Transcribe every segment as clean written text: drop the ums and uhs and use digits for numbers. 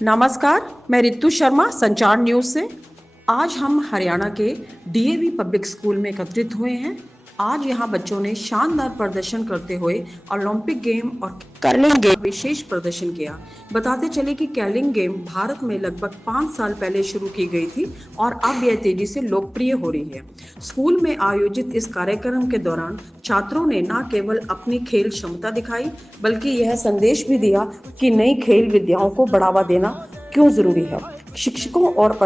नमस्कार, मैं रितु शर्मा संचार न्यूज से। आज हम हरियाणा के डीएवी पब्लिक स्कूल में एकत्रित हुए हैं। आज यहाँ बच्चों ने शानदार प्रदर्शन करते हुए ओलंपिक गेम और कर्लिंग गेम विशेष प्रदर्शन किया। बताते चले कि कर्लिंग गेम भारत में लगभग 5 साल पहले शुरू की गई थी और अब यह तेजी से लोकप्रिय हो रही है। स्कूल में आयोजित इस कार्यक्रम के दौरान छात्रों ने न केवल अपनी खेल क्षमता दिखाई, बल्कि यह संदेश भी दिया कि नई खेल विद्याओं को बढ़ावा देना क्यों जरूरी है। शिक्षकों और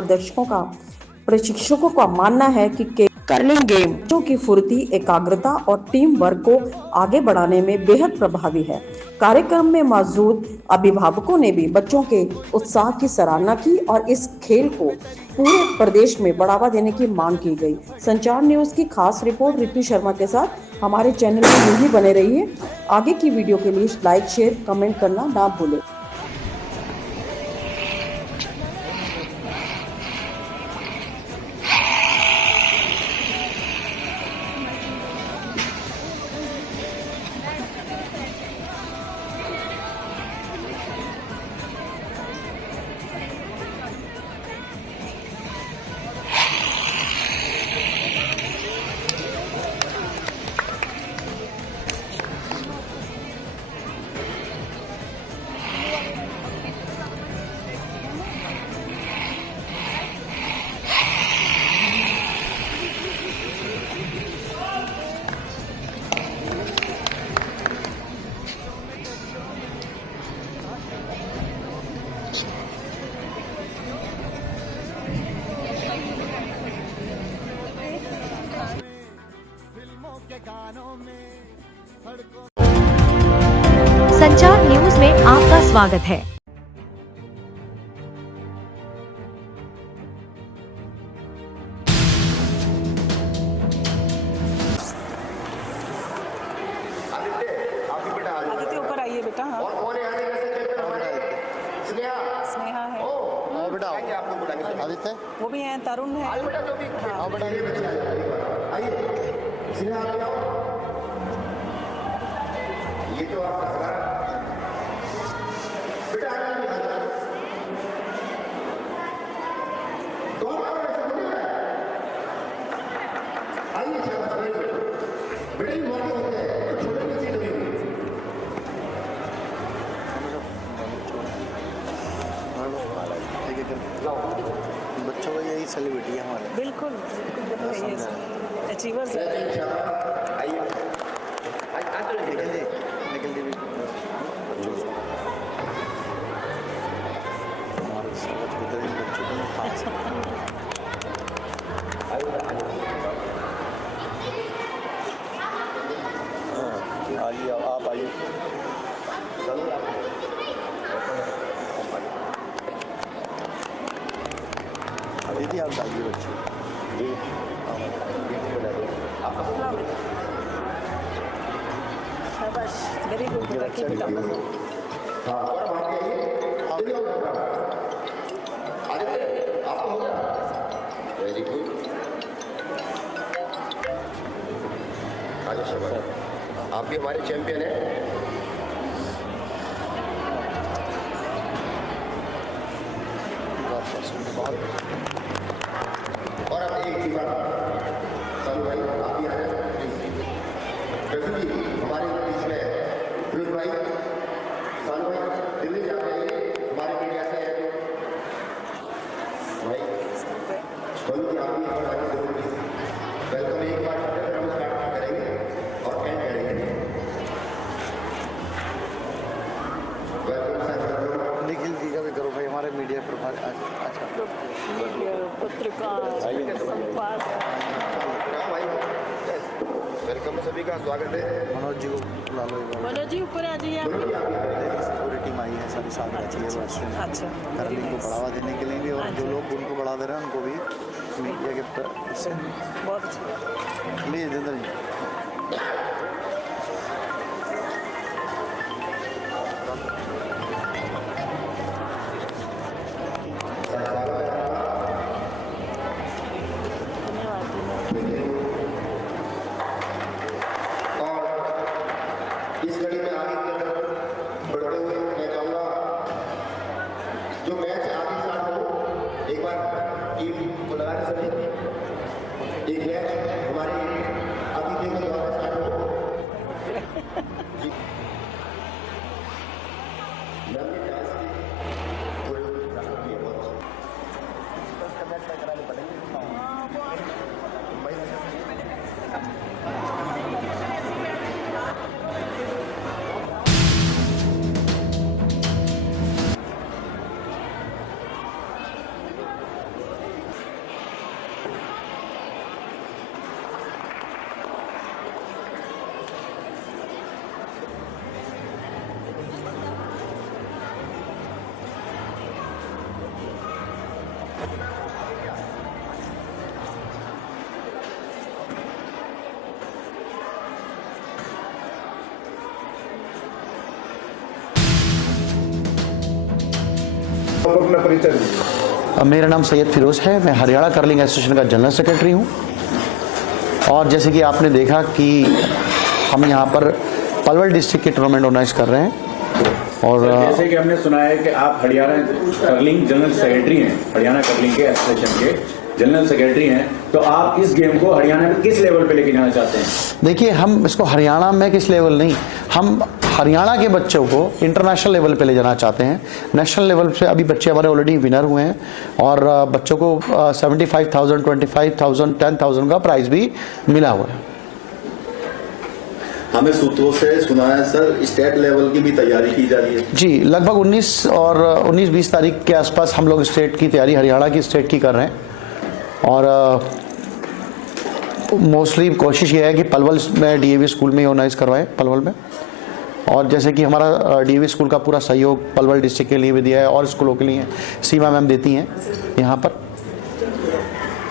प्रशिक्षकों का मानना है कि कर्लिंग गेम बच्चों की फुर्ती, एकाग्रता और टीम वर्क को आगे बढ़ाने में बेहद प्रभावी है। कार्यक्रम में मौजूद अभिभावकों ने भी बच्चों के उत्साह की सराहना की और इस खेल को पूरे प्रदेश में बढ़ावा देने की मांग की गई। संचार न्यूज की खास रिपोर्ट रितु शर्मा के साथ हमारे चैनल में यूं ही बने रहिए। आगे की वीडियो के लिए लाइक, शेयर, कमेंट करना ना भूलें। संचार न्यूज में आपका स्वागत है। आदित्य ऊपर आइए बेटा। हाँ, स्नेहा है। बेटा आप लोग बुलाएंगे। आदित्य वो भी है, तरुण है। हाँ बेटा आइए। ये तो आपका बेटा आइए, बेटा ये मौके होते हैं, छोटे बच्चे कभी बच्चों को यही सेलिब्रिटी है हमारे। बिल्कुल अचीवर्स है। आइए निकल दी बच्चों को हमारे समझ बच्चों को खास आइए, आप आइए। दीदी आप डालिए बच्चे जी। शाबाश, वेरी गुड बेटा, keep it up. Very good. आप भी हमारे चैंपियन हैं। और अब एक ही बात, सालू भाई आप भी आ जाए हमारे बीच में। फिर भाई सालू भाई दिल्ली जा रहे हैं, हमारे मीडिया से भाई बोलू कि आप भी हमारे जरूरी वेलकम। एक बार फिर हम स्टार्ट करेंगे और एंड करेंगे। Welcome sir. निखिल जी का भी करो भाई, हमारे मीडिया प्रभारी आज पत्रिका संपादक। वेलकम, सभी का स्वागत है। मनोज जी को बुला लो। मनोज जी ऊपर आ जाइए। पूरी टीम आई है, सारी साथ रहती है। अच्छा, कर्लिंग को बढ़ावा देने के लिए भी, और जो लोग उनको बढ़ा दे रहे हैं उनको भी मीडिया के इससे बहुत अच्छा। लिए जिंदर जी। इस घड़ी में आगे बढ़ते हुए मैं चाहूँगा जो मैच आगे स्टार्ट हो, एक बार टीम को लगाने सभी एक मैच हमारी अभी टीम के द्वारा स्टार्ट हो। अपना परिचय दीजिए। मेरा नाम सैयद फिरोज़ है। मैं हरियाणा कर्लिंग एसोसिएशन का जनरल सेक्रेटरी हूँ। और जैसे कि आपने देखा कि हम यहाँ पर पलवल डिस्ट्रिक्ट के टूर्नामेंट ऑर्गेनाइज कर रहे हैं। और जैसे कि हमने सुना है कि आप हरियाणा कर्लिंग जनरल सेक्रेटरी हैं, हरियाणा कर्लिंग के एसोसिएशन के जनरल सेक्रेटरी हैं, तो आप इस गेम को हरियाणा में किस लेवल पे लेके जाना चाहते हैं? देखिए, हम इसको हरियाणा में किस लेवल नहीं, हम हरियाणा के बच्चों को इंटरनेशनल लेवल पे ले जाना चाहते हैं। नेशनल लेवल पे अभी बच्चे हमारे ऑलरेडी विनर हुए हैं और बच्चों को 75,000, 25,000, 10,000 का प्राइज भी मिला हुआ है। हमें सूत्रों से सुना है सर, स्टेट लेवल की भी तैयारी की जा रही है। जी, लगभग 19-20 तारीख के आसपास हम लोग स्टेट की तैयारी, हरियाणा की स्टेट की कर रहे हैं। और मोस्टली कोशिश ये है कि पलवल में डीएवी स्कूल में ऑर्गेनाइज करवाएं, पलवल में। और जैसे कि हमारा डीएवी स्कूल का पूरा सहयोग पलवल डिस्ट्रिक्ट के लिए भी दिया है और स्कूलों के लिए सीमा मैम देती हैं यहाँ पर।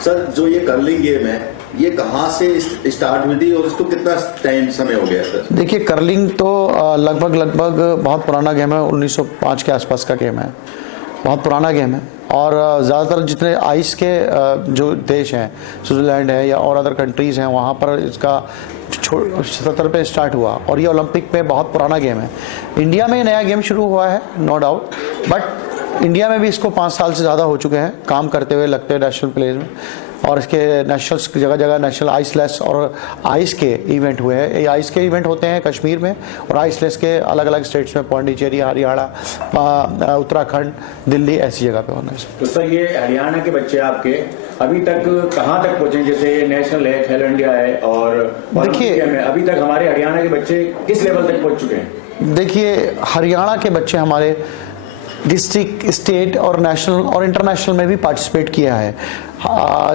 सर, जो ये कर्लिंग गेम है, ये कहाँ से स्टार्ट हुई थी और इसको कितना टाइम समय हो गया सर? देखिए, कर्लिंग तो लगभग बहुत पुराना गेम है। 1905 के आसपास का गेम है, बहुत पुराना गेम है। और ज़्यादातर जितने आइस के जो देश हैं, स्विट्ज़रलैंड है या और अदर कंट्रीज़ हैं, वहाँ पर इसका 77 पे स्टार्ट हुआ और ये ओलंपिक में बहुत पुराना गेम है। इंडिया में नया गेम शुरू हुआ है, नो डाउट, बट इंडिया में भी इसको 5 साल से ज़्यादा हो चुके हैं काम करते हुए, लगते हैं नेशनल प्लेज में। और इसके नेशनल्स जगह जगह नेशनल आइसलेस और आइस के इवेंट हुए हैं। ये आइस के इवेंट होते हैं कश्मीर में और आइसलेस के अलग अलग स्टेट्स में, पौंडीचेरी, हरियाणा, उत्तराखंड, दिल्ली, ऐसी जगह पे होना है। तो सर, ये हरियाणा के बच्चे आपके अभी तक कहाँ तक पहुंचे? जैसे नेशनल है, खेलो इंडिया है और देखिए, अभी तक हमारे हरियाणा के बच्चे किस लेवल तक पहुंच चुके हैं? देखिए, हरियाणा के बच्चे हमारे डिस्ट्रिक्ट, स्टेट और नेशनल और इंटरनेशनल में भी पार्टिसिपेट किया है।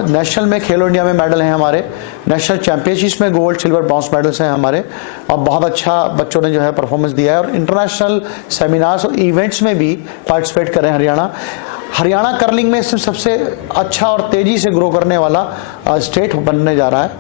नेशनल में खेलो इंडिया में मेडल हैं हमारे, नेशनल चैंपियनशिप में गोल्ड, सिल्वर, ब्रॉन्ज मेडल्स हैं हमारे और बहुत अच्छा बच्चों ने जो है परफॉर्मेंस दिया है। और इंटरनेशनल सेमिनार्स और इवेंट्स में भी पार्टिसिपेट कर रहे हैं हरियाणा। हरियाणा कर्लिंग में सबसे अच्छा और तेजी से ग्रो करने वाला स्टेट बनने जा रहा है।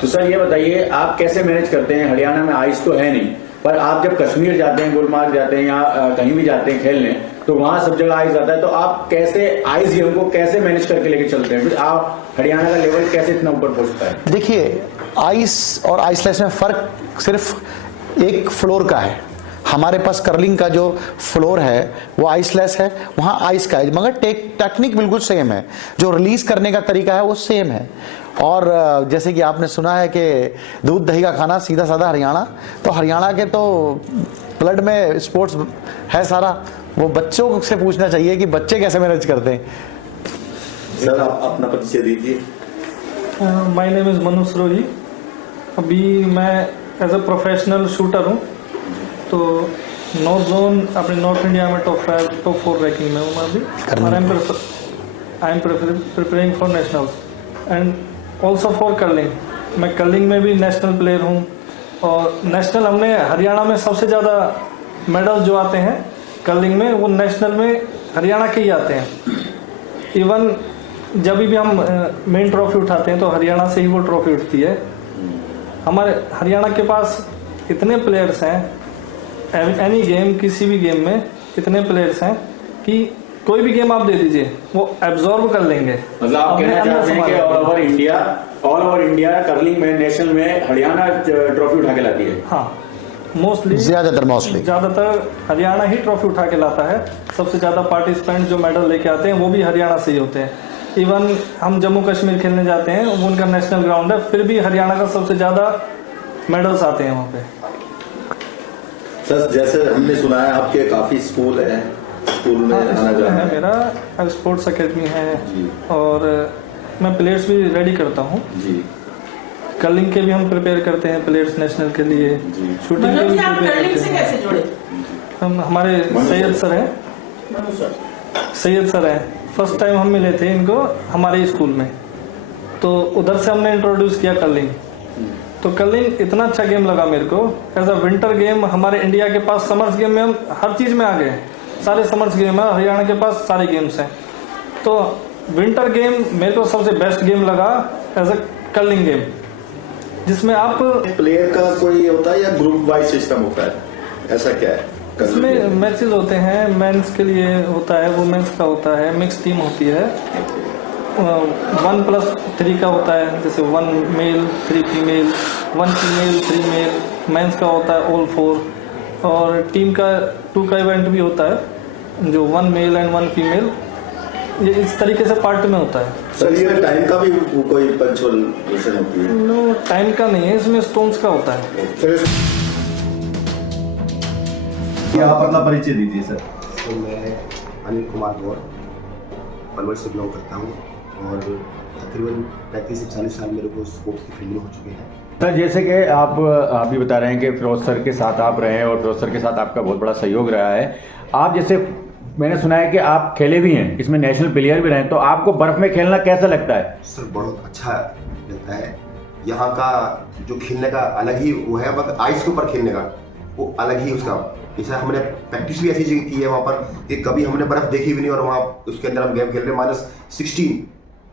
तो सर, ये बताइए, आप कैसे मैनेज करते हैं? हरियाणा में आइस तो है नहीं, पर आप जब कश्मीर जाते हैं, गुलमार्ग जाते हैं या कहीं भी जाते हैं खेलने, तो वहां सब जगह आइस आता है, तो आप कैसे आइस गेम को कैसे मैनेज करके लेके चलते हैं? फिर आप हरियाणा का लेवल कैसे इतना ऊपर पहुंचता है? देखिए, आइस और आइसलेस में फर्क सिर्फ एक फ्लोर का है। हमारे पास कर्लिंग का जो फ्लोर है वो आइसलेस है, वहाँ आइस का है, मगर टेक्निक बिल्कुल सेम है, जो रिलीज करने का तरीका है वो सेम है। और जैसे कि आपने सुना है कि दूध दही का खाना सीधा साधा हरियाणा, तो हरियाणा के तो ब्लड में स्पोर्ट्स है सारा। वो बच्चों से पूछना चाहिए कि बच्चे कैसे मैनेज करते हैं। सर, आप अपना परिचय दीजिए। My name is Manu Sarohi. अभी मैं एज अ प्रोफेशनल शूटर हूँ, तो नॉर्थ जोन अपने नॉर्थ इंडिया में टॉप 4 रैंकिंग में हूँ अभी। I am preparing for nationals and also for curling. मैं कर्लिंग में भी नेशनल प्लेयर हूँ और नेशनल हमने हरियाणा में सबसे ज़्यादा मेडल जो आते हैं कर्लिंग में, वो नेशनल में हरियाणा के ही आते हैं। इवन जब भी हम मेन ट्रॉफी उठाते हैं तो हरियाणा से ही वो ट्रॉफी उठती है। हमारे हरियाणा के पास इतने प्लेयर्स हैं, एनी गेम, किसी भी गेम में इतने प्लेयर्स हैं कि कोई भी गेम आप दे दीजिए वो एब्जॉर्ब कर लेंगे। मतलब आप कहना चाहते हैं कि ऑल ओवर इंडिया कर्लिंग में, नेशनल में हरियाणा ट्रॉफी उठा के लाती है? हाँ, मोस्टली ज़्यादातर हरियाणा ही ट्रॉफी उठा के लाता है। सबसे ज़्यादा पार्टिसिपेंट जो मेडल लेके आते हैं वो भी हरियाणा से ही होते हैं। इवन हम जम्मू कश्मीर खेलने जाते हैं, वो उनका नेशनल ग्राउंड है, फिर भी हरियाणा का सबसे ज़्यादा मेडल्स आते हैं वहाँ पे। सर जैसे हमने सुना है आपके काफ़ी स्कूल हैं, स्कूल में आना जाना है मेरा, स्पोर्ट्स अकेडमी है और मैं प्लेयर्स भी रेडी करता हूँ जी। कर्लिंग के भी हम प्रिपेयर करते हैं प्लेयर्स नेशनल के लिए, शूटिंग के भी प्रिपेयर करते हैं। हम हमारे सैयद सर हैं, फर्स्ट टाइम हम मिले थे इनको हमारे स्कूल में, तो उधर से हमने इंट्रोड्यूस किया कर्लिंग। तो कर्लिंग इतना अच्छा गेम लगा मेरे को, एज अ विंटर गेम। हमारे इंडिया के पास समर्स गेम में हम हर चीज़ में आ गए, सारे समर्स गेम है, हरियाणा के पास सारे गेम्स हैं। तो विंटर गेम मेरे को सबसे बेस्ट गेम लगा एज अ कर्लिंग गेम, जिसमें आप प्लेयर का कोई होता है या ग्रुप वाइज सिस्टम होता है, ऐसा क्या है? इसमें मैचेस होते हैं, मेंस के लिए होता है, वुमेन्स का होता है, मिक्स टीम होती है, 1+3 का होता है, जैसे 1 male 3 female, 1 female 3 male, men's का होता है ऑल 4, और टीम का 2 का इवेंट भी होता है जो 1 मेल एंड 1 फीमेल, ये इस तरीके से पार्ट में होता है। सर ये टाइम का भी कोई पंचुअल होती है? नो, टाइम का नहीं है, इसमें स्टोन्स का होता है। आप अपना परिचय दीजिए सर। तो मैं अनिल कुमार गौर पलवल से बिलोंग करता हूँ और तकरीबन 35 से 40 साल मेरे को स्पोर्ट्स की फील्ड में हो चुके हैं। सर जैसे कि आप भी बता रहे हैं कि फिरोज सर के साथ आप रहे हैं और फिरोज सर के साथ आपका बहुत बड़ा सहयोग रहा है। आप जैसे मैंने सुना है कि आप खेले भी हैं, इसमें नेशनल प्लेयर भी रहे हैं, तो आपको बर्फ में खेलना कैसा लगता है? सर बहुत अच्छा लगता है, यहाँ का जो खेलने का अलग ही वो है, बस आइस के ऊपर खेलने का वो अलग ही उसका, जैसे हमने प्रैक्टिस भी ऐसी जगह की है वहाँ पर कि कभी हमने बर्फ देखी भी नहीं, और वहाँ उसके अंदर हम गेम खेल रहे हैं,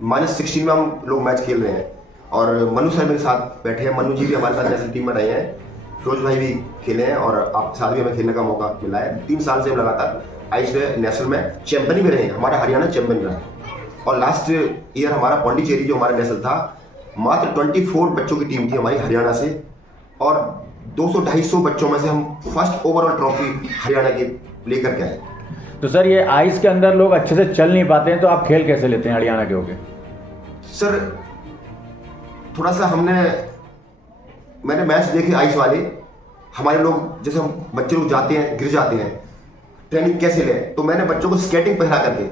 -16 में हम लोग मैच खेल रहे हैं। और मनु सर मेरे साथ बैठे हैं, मनु जी भी हमारे साथ नेशनल टीम में रहे हैं, फिरोज भाई भी खेले हैं और आपके साथ भी हमें खेलने का मौका मिला है। 3 साल से हम लगातार आइस में नेशनल में चैंपियन भी रहे हैं, हमारा हरियाणा चैंपियन रहा है। और लास्ट ईयर हमारा पौंडीचेरी जो हमारा नेशनल था, मात्र 24 बच्चों की टीम थी हमारी हरियाणा से, और 200-250 बच्चों में से हम फर्स्ट ओवरऑल ट्रॉफी हरियाणा की लेकर के आए। तो सर ये आइस के अंदर लोग अच्छे से चल नहीं पाते हैं, तो आप खेल कैसे लेते हैं हरियाणा के होके? सर थोड़ा सा मैंने मैच देखे आइस वाले, हमारे लोग जैसे हम बच्चे लोग जाते हैं गिर जाते हैं, ट्रेनिंग कैसे लें, तो मैंने बच्चों को स्केटिंग पहना करके,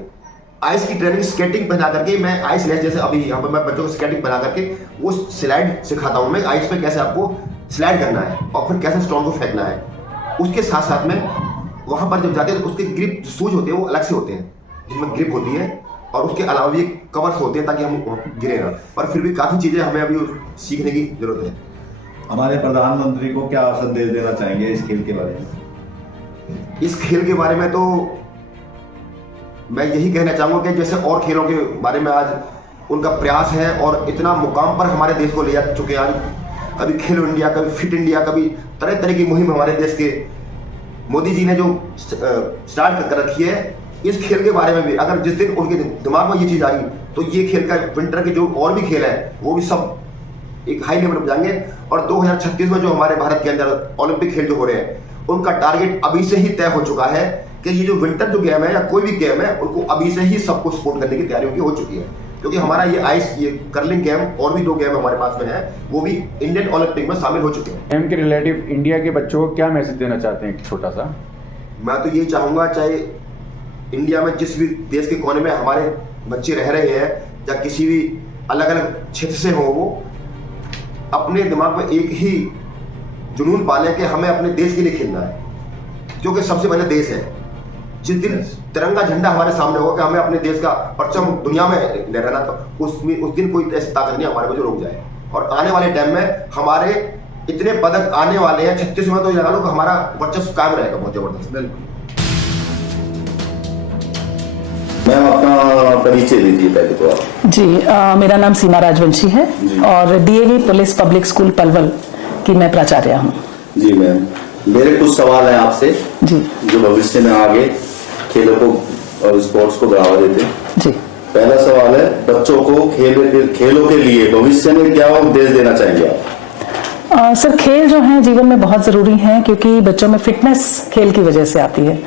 आइस की ट्रेनिंग स्केटिंग पहना करके, मैं आइस लेस जैसे अभी यहाँ पर मैं बच्चों को स्केटिंग पहना करके वो स्लाइड सिखाता हूँ मैं, आइस पे कैसे आपको स्लाइड करना है और फिर कैसे स्टोन को फेंकना है। उसके साथ साथ में वहाँ पर जब जाते हैं तो उसके ग्रिप शूज होते हैं वो अलग से होते हैं, जिसमें ग्रिप होती है, और उसके अलावा भी कवर्स होते हैं ताकि हम गिरे ना, पर फिर भी काफ़ी चीज़ें हमें अभी सीखने की जरूरत है। हमारे प्रधानमंत्री को क्या संदेश देना चाहेंगे इस खेल के बारे में? इस खेल के बारे में तो मैं यही कहना चाहूँगा कि जैसे और खेलों के बारे में आज उनका प्रयास है और इतना मुकाम पर हमारे देश को ले जा चुके हैं, आज कभी खेलो इंडिया, कभी फिट इंडिया, कभी तरह तरह की मुहिम हमारे देश के मोदी जी ने जो स्टार्ट कर रखी है। इस खेल के बारे में भी अगर जिस दिन उनके दिमाग में ये चीज़ आई तो ये खेल का विंटर के जो और भी खेल है वो भी सब एक हाई लेवल पर जाएंगे, और 2036 में जो हमारे भारत के अंदर ओलंपिक खेल जो हो रहे हैं उनका टारगेट अभी से ही तय हो चुका है कि ये जो विंटर जो गेम है या कोई भी गेम है उनको अभी से ही सबको सपोर्ट करने की तैयारी उनकी हो चुकी है, क्योंकि हमारा ये कर्लिंग गेम और भी 2 गेम हमारे पास में है वो भी इंडियन ओलंपिक में शामिल हो चुके हैं। गेम के रिलेटिव इंडिया के बच्चों को क्या मैसेज देना चाहते हैं छोटा सा? मैं तो ये चाहूँगा, चाहे इंडिया में जिस भी देश के कोने में हमारे बच्चे रह रहे हैं या किसी भी अलग अलग क्षेत्र से हो, वो अपने दिमाग में एक ही जुनून पालें कि हमें अपने देश के लिए खेलना है, क्योंकि सबसे पहले देश है। जिस दिन तिरंगा झंडा हमारे सामने होगा कि हमें अपने देश का परचम दुनिया में लहराना, तो उस दिन कोई ऐसी ताकत नहीं हमारे को जो रोक जाए। और आने वाले टाइम में हमारे इतने पदक आने वाले हैं 36 में, तो लगा लो कि हमारा वर्चस्व कायम रहेगा बहुत जबरदस्त। बिल्कुल। मैम अपना परिचय दीजिए पहले तो आप। जी मेरा नाम सीमा राजवंशी है और DAV police public school Palwal की मैं प्राचार्य हूँ। जी मैम, मेरे कुछ सवाल हैं आपसे जी, जो भविष्य में आगे खेलों को और स्पोर्ट्स को बढ़ावा देते हैं। जी, पहला सवाल है, बच्चों को खेलों के लिए भविष्य में क्या उपदेश देना चाहेंगे आप? सर खेल जो हैं जीवन में बहुत ज़रूरी हैं, क्योंकि बच्चों में फिटनेस खेल की वजह से आती है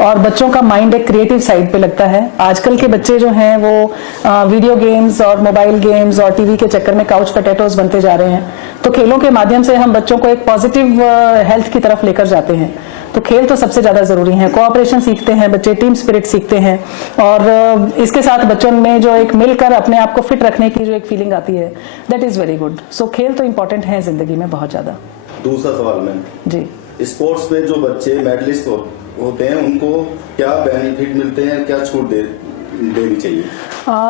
और बच्चों का माइंड एक क्रिएटिव साइड पे लगता है। आजकल के बच्चे जो हैं वो वीडियो गेम्स और मोबाइल गेम्स और टीवी के चक्कर में काउच पोटैटोज बनते जा रहे हैं। तो खेलों के माध्यम से हम बच्चों को एक पॉजिटिव हेल्थ की तरफ लेकर जाते हैं। तो खेल तो सबसे ज़्यादा ज़रूरी है। कोऑपरेशन सीखते हैं बच्चे, टीम स्पिरिट सीखते हैं और इसके साथ बच्चों में जो एक मिलकर अपने आप को फिट रखने की जो एक फीलिंग आती है, दैट इज़ वेरी गुड। सो खेल तो इम्पोर्टेंट है ज़िंदगी में बहुत ज़्यादा। दूसरा सवाल मैम जी, स्पोर्ट्स में जो बच्चे मेडलिस्ट होते हैं उनको क्या बेनिफिट मिलते हैं, क्या छूट देनी चाहिए?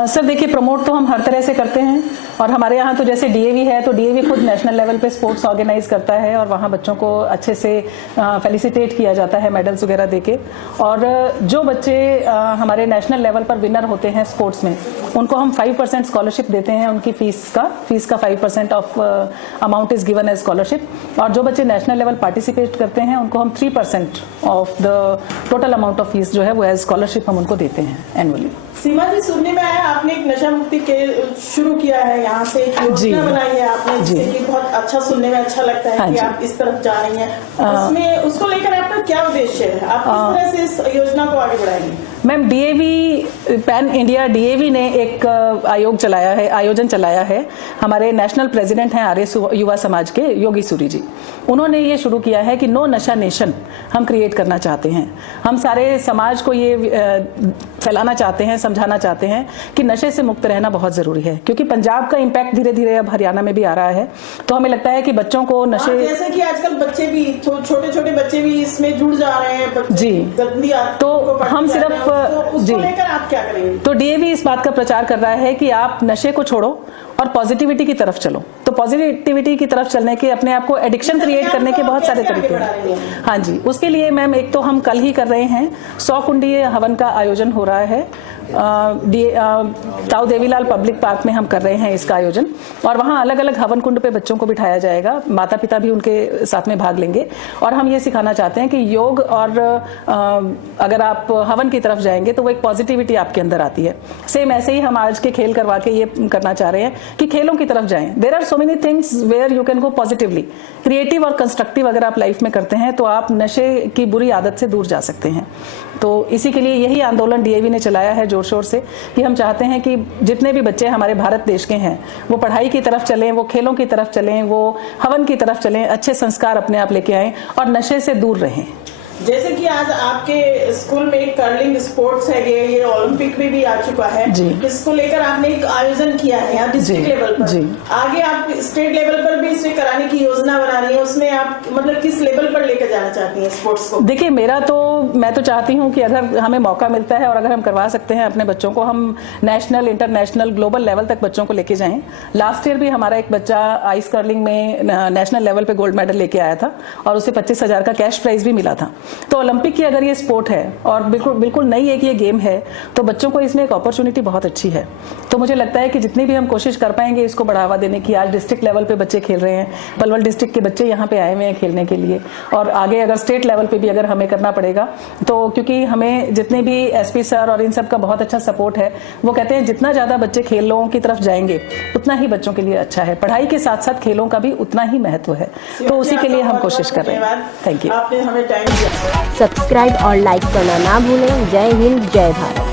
सर देखिए, प्रमोट तो हम हर तरह से करते हैं और हमारे यहाँ तो जैसे डीएवी है तो डीएवी खुद नेशनल लेवल पे स्पोर्ट्स ऑर्गेनाइज करता है और वहाँ बच्चों को अच्छे से फेलिसिटेट किया जाता है मेडल्स वगैरह देके। और जो बच्चे हमारे नेशनल लेवल पर विनर होते हैं स्पोर्ट्स में, उनको हम 5% स्कॉलरशिप देते हैं। उनकी फीस का 5% of amount is given as scholarship. और जो बच्चे नेशनल लेवल पार्टिसिपेट करते हैं उनको हम 3% of the total amount of fees जो है वो एज स्कॉलरशिप हम उनको देते हैं एनुअली। सीमा जी, सुनने में आया आपने एक नशा मुक्ति के शुरू किया है, यहाँ से एक योजना बनाई है आपने, जिससे कि बहुत अच्छा सुनने में अच्छा लगता है कि आप इस तरफ जा रही हैं। उसमें उसको लेकर आपका क्या उद्देश्य है? आप किस तरह से इस योजना को आगे बढ़ाएंगी? Ma'am, DAV pan India DAV ने एक आयोजन चलाया है। हमारे नेशनल प्रेसिडेंट हैं आर्य युवा समाज के योगी सूरी जी। उन्होंने ये शुरू किया है कि नो नशा नेशन हम क्रिएट करना चाहते हैं। हम सारे समाज को ये फैलाना चाहते हैं, समझाना चाहते हैं कि नशे से मुक्त रहना बहुत जरूरी है, क्योंकि पंजाब का इम्पैक्ट धीरे धीरे अब हरियाणा में भी आ रहा है। तो हमें लगता है कि बच्चों को नशे, जैसे कि आजकल बच्चे भी छोटे छोटे बच्चे भी इसमें जुड़ जा रहे हैं जी, तो हम सिर्फ जी, लेकर आप क्या करेंगे? तो डीएवी इस बात का प्रचार कर रहा है कि आप नशे को छोड़ो और पॉजिटिविटी की तरफ चलो। तो पॉजिटिविटी की तरफ चलने के, अपने आप को एडिक्शन क्रिएट करने के बहुत सारे तरीके हैं। हाँ जी, उसके लिए मैम एक तो हम कल ही कर रहे हैं 100 कुंडीय हवन का आयोजन हो रहा है। ताऊ देवीलाल पब्लिक पार्क में हम कर रहे हैं इसका आयोजन और वहाँ अलग अलग हवन कुंड पे बच्चों को बिठाया जाएगा। माता पिता भी उनके साथ में भाग लेंगे और हम ये सिखाना चाहते हैं कि योग और अगर आप हवन की तरफ जाएंगे तो वो एक पॉजिटिविटी आपके अंदर आती है। सेम ऐसे ही हम आज के खेल करवा के ये करना चाह रहे हैं कि खेलों की तरफ जाएं। There are so many things where you can go positively. Creative और कंस्ट्रक्टिव अगर आप लाइफ में करते हैं तो आप नशे की बुरी आदत से दूर जा सकते हैं। तो इसी के लिए यही आंदोलन डीएवी ने चलाया है जोर शोर से कि हम चाहते हैं कि जितने भी बच्चे हमारे भारत देश के हैं वो पढ़ाई की तरफ चलें, वो खेलों की तरफ चलें, वो हवन की तरफ चलें, अच्छे संस्कार अपने आप लेके आएं और नशे से दूर रहें। जैसे कि आज आपके स्कूल में एक कर्लिंग स्पोर्ट्स है, ये ओलंपिक में भी आ चुका है। इसको लेकर आपने एक आयोजन किया है यहाँ डिस्ट्रिक्ट लेवल पर। आगे आप स्टेट लेवल पर भी इसे कराने की योजना बना रही है। उसमें आप मतलब किस लेवल पर लेकर जाना चाहती हैं स्पोर्ट्स को? देखिए, मैं तो चाहती हूँ कि अगर हमें मौका मिलता है और अगर हम करवा सकते हैं अपने बच्चों को, हम नेशनल, इंटरनेशनल, ग्लोबल लेवल तक बच्चों को लेके जाएं। लास्ट ईयर भी हमारा एक बच्चा आइस कर्लिंग में नेशनल लेवल पे गोल्ड मेडल लेके आया था और उसे 25,000 का कैश प्राइज भी मिला था। तो ओलंपिक की अगर ये स्पोर्ट है और बिल्कुल नई एक ये गेम है तो बच्चों को इसमें एक अपॉर्चुनिटी बहुत अच्छी है। तो मुझे लगता है कि जितनी भी हम कोशिश कर पाएंगे इसको बढ़ावा देने की। आज डिस्ट्रिक्ट लेवल पे बच्चे खेल रहे हैं, पलवल डिस्ट्रिक्ट के बच्चे यहाँ पे आए हुए हैं खेलने के लिए और आगे अगर स्टेट लेवल पे भी अगर हमें करना पड़ेगा तो, क्योंकि हमें जितने भी एसपी सर और इन सब का बहुत अच्छा सपोर्ट है। वो कहते हैं जितना ज्यादा बच्चे खेलों की तरफ जाएंगे उतना ही बच्चों के लिए अच्छा है। पढ़ाई के साथ साथ खेलों का भी उतना ही महत्व है। तो उसी के लिए हम कोशिश कर रहे हैं। Thank you. आपने हमें टाइम दिया। सब्सक्राइब और लाइक करना ना भूलें। जय हिंद, जय भारत।